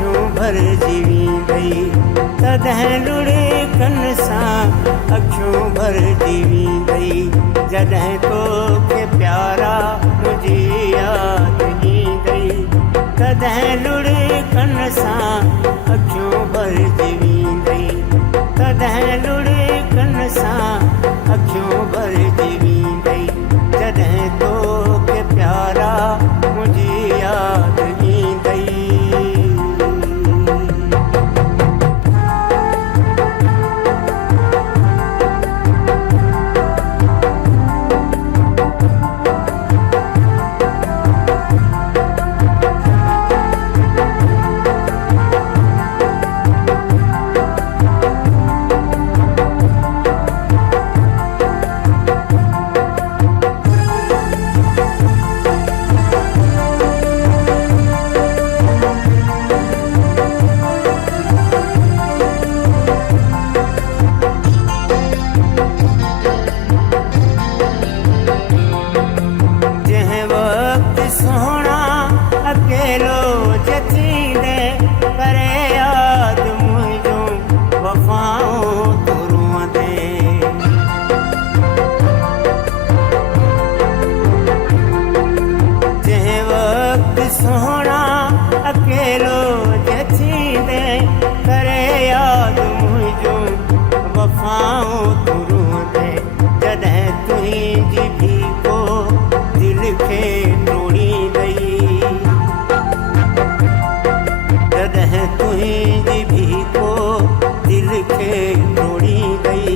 अखियूं भर जीवी गई तॾहिं लुड़े कन सां अखियूं भर जीवी गई जॾहिं तोखे प्यारा मुंहिंजी यादि ईंदई तॾहिं लुड़े कन सां अखियूं भर जीवी गई तॾहिं लुड़े कन सां अखियूं भर जीवी गई जॾहिं तोखे प्यारा मुंहिंजी यादि ईंदई। अकेलो जथींदे करे याद मुंहिंजो वफ़ाऊं तुरूं दे जंहिं वक़्तु सोहणा अकेलो जथींदे करे याद मुंहिंजो वफ़ाऊं तुरूं दे जॾहिं तुंहिंजी भी को दिलि खे तोड़ींदई जॾहिं तुंहिंजी भी को दिलि खे तोड़ी गई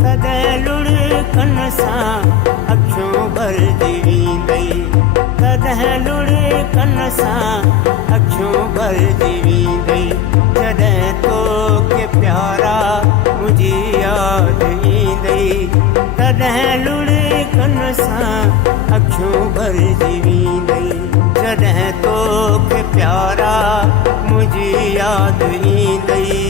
तॾहिं लुड़ कन सां अखियूं भर जीवी गई तॾहिं लुड़ कन सां अखियूं भर जीवी गई जॾहिं तोखे प्यारा मुंहिंजी यादि ईंदई तॾहिं लुड़ कन सां अखियूं भर जीवी गई जॾहिं तोखे प्यारा मुझी याद ईंदई।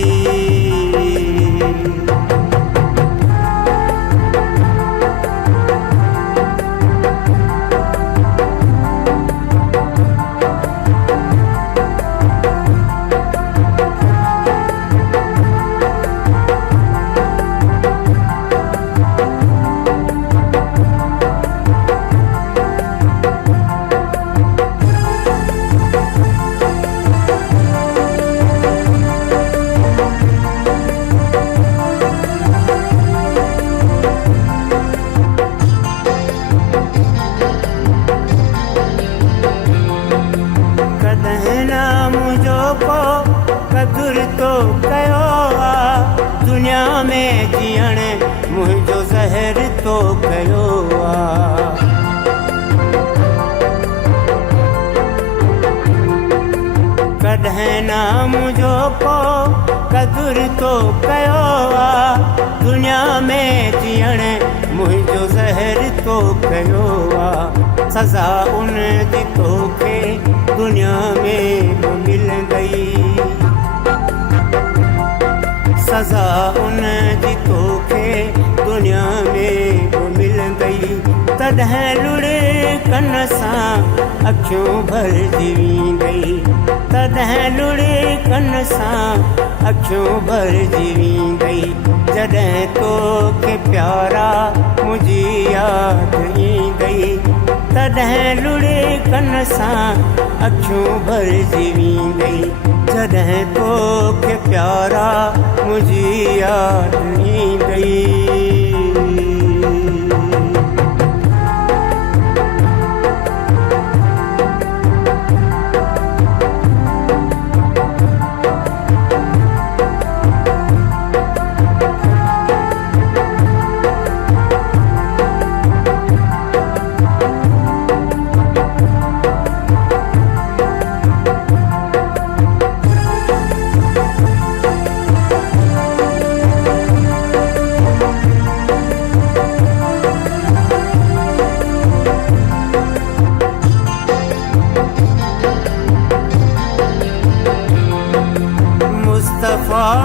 कदुर तो कयो आ दुनिया में जीअण मुंहिंजो ज़हर तो कयो आ कॾहिं ना मुंहिंजो को कदुर तो कयो आ दुनिया में जीअण मुंहिंजो ज़हर तो कयो आ सज़ा उन जी तोखे दुनिया में बि मिलंदई सज़ा उन जी तोखे दुनिया में बि मिलंदई तॾहिं लुड़ कन सां अखियूं भर जीवी गई तॾहिं लुड़ कन सां अखियूं भर जीवी गई जॾहिं तोखे प्यारा मुंहिंजी यादि ईंदई तॾहिं लुड़ कन सां अखियूं भर जीवी गई जॾहिं तोखे प्यारा मुंहिंजी यादि ईंदई।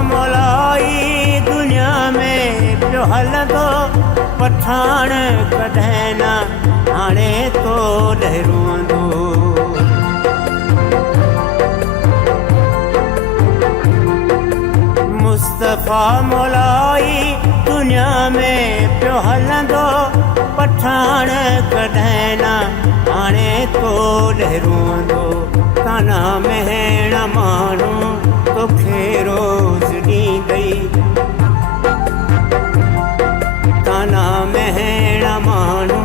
मौलाई दुनिया में पियो हलंदो पठाण कॾहिं न हाणे तो लहरूंदो मुस्तफ़ा मौलाई दुनिया में पियो हलंदो पठाण कॾहिं न हाणे तो लहरूंदो काना महण माण्हू तोखे रोज़ ॾींदई काना महण माण्हू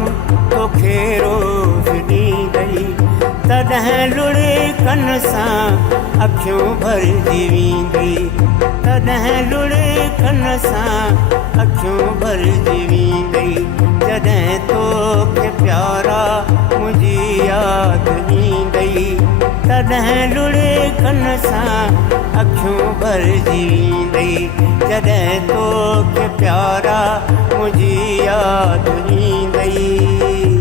तोखे रोज़ ॾींदई तॾहिं लुड़ी कन सां अखियूं भरिजी वेंदी तॾहिं लुड़ी कन सां अखियूं भरिजी वेंदी जॾहिं तोखे प्यारा मुंहिंजी यादि ईंदई तॾहिं लुड़ी कन सां अखियूं भरिजी वेंदी जॾहिं तोखे प्यारा मुंहिंजी यादि ईंदई